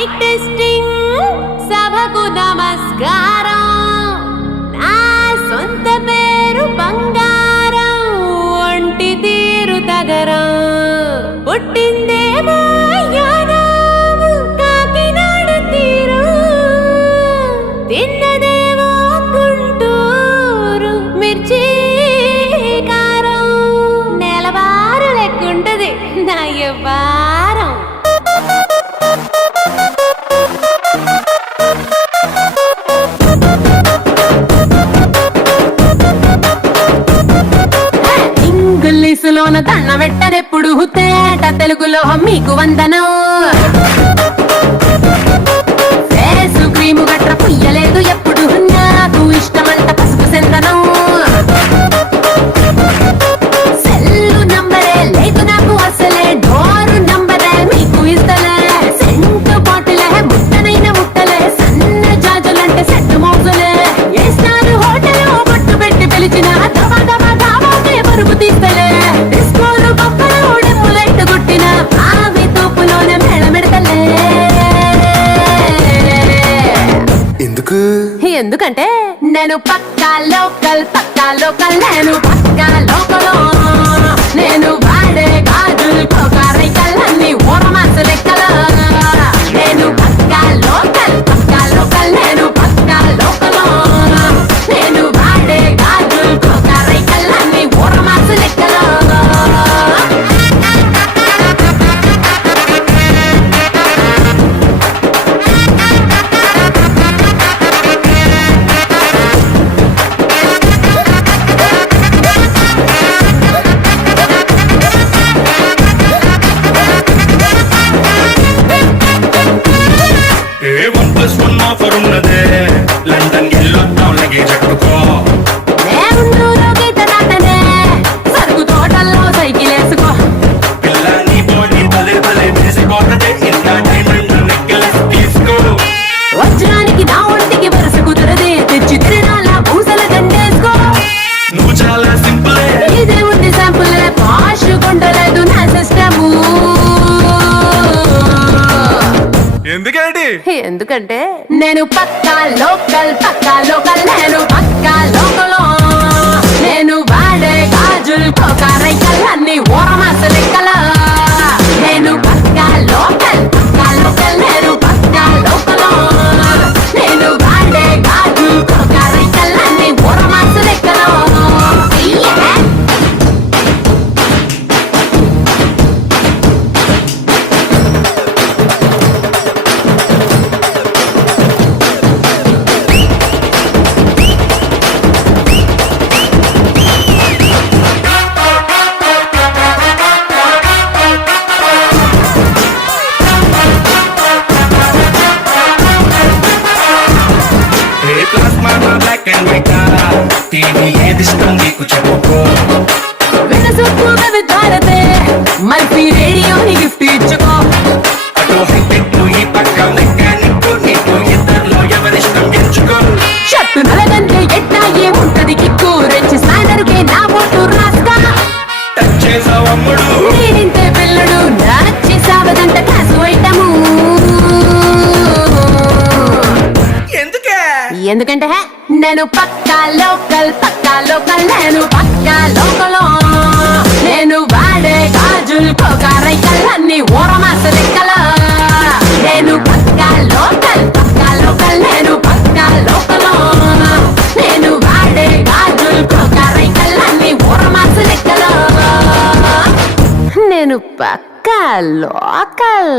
Mic testing సభకు నమస్కారం. నా సొంత పేరు బంగారం, ఒంటి తీరు తగరం. పుట్టిందేమో యానాము, కాకినాడ తీరు. తిన్నదేమో గుంటూరు మిర్చి కారం. నెలవారు లెక్కుంటది నా యవ్వారం. ఇంగ్లీషులోన దండ పెట్టనెప్పుడు, తేట తెలుగులో మీకు వందనం. ఫేసు క్రీము గట్ర పుయ్యలేదు ఎప్పుడు, నాకు ఇష్టమంట పసుపు చందనం. సెల్లు నంబరే లేదు నాకు అసలే, డోరు నంబరే మీకు ఇస్తలే. సెంటు బాటిలే ముట్టనైన ముట్టలే, సన్న జాజులంటే సెట్టు మోజులే. ఏ స్టార్ హోటల్ బొట్టు పెట్టి పిలిచిన దవా దవా దావాకే పరుగు తీస్తలే. డిస్కోలు బొక్కలు డెప్పులెట్టు గుట్టిన ఆవి తోపులోనే మేళమెడతలే. ఎందుకంటే నేను పక్కా లోకల్, నేను పక్కా లోకలో. నేను వాడే గాజులు కోకారైకల్లన్నీ ఓరమాసు లెక్కల. నేను పక్కా లోకల్, నేను పక్కా లోకలో. నేను వాడే గాజులు కోకారైకల్లన్నీ ఓరమాసు లెక్కల. లండన్ ఎల్లో టౌన్ లగేజ్ అట్టుకో. సరుకు తోటల్లో సైకిల్ వేసుకో. పిల్ల నీ బాడీ భలే భలే వేసిపోతదే, ఇంత డైమండ్ నెక్లెస్ తీసుకో. వజ్రానికి నా ఒంటికి వరుస కుదరదే, తెచ్చి తిరణాల పూసల దండేసుకో. నువ్వు చాలా సింపుల్, ఇదే ఉంది శాంపుల్. పాష్ కొండలేదు నా సిస్టము. ఎందుకంటే నేను పక్కా లోకల్, నేను పక్కా లోకలో. నేను వాడే గాజులు కోకారైకల్లన్నీ ఓరమాస లెక్కల. నేను పక్కా లోకల్, నేను పక్కా లోకలో. నేను వాడే గాజులు కోకారైకల్లన్నీ ఓరమాస లెక్కల. బ్లాక్ అండ్ వైట్ టీవీ ఏది ఇష్టం నీకు చెప్పుకో. వినసొప్పుగా విధారతే మల్పీ రేడియోని గిఫ్ట్ ఇచ్చుకో. అటు హైటెక్ ఈ పక్క మెకానిక్, నీకు ఇద్దరిలో ఎవరిష్టం ఎంచుకో. షట్టు నలగంటే ఎట్టా ఏముంటది కిక్కు, రెచ్చి సాయనరుకే నా ఓటు రాస్తా. టచ్ చేసావమ్ముడు నేనింతే పిల్లడు, నచ్చి సావదంట క్లాసు ఐటము. ఎందుకంటే నేను పక్కా లోకల్, నేను పక్కా లోకలో. నేను వాడే గాజులు కోకారైకల్లన్నీ ఓరమాస లెక్కల. నేను పక్కా లోకల్, నేను పక్కా లోకలో. నేను వాడే గాజులు కోకారైకల్లన్నీ ఓరమాస లెక్కల. నేను పక్కా లోకల్.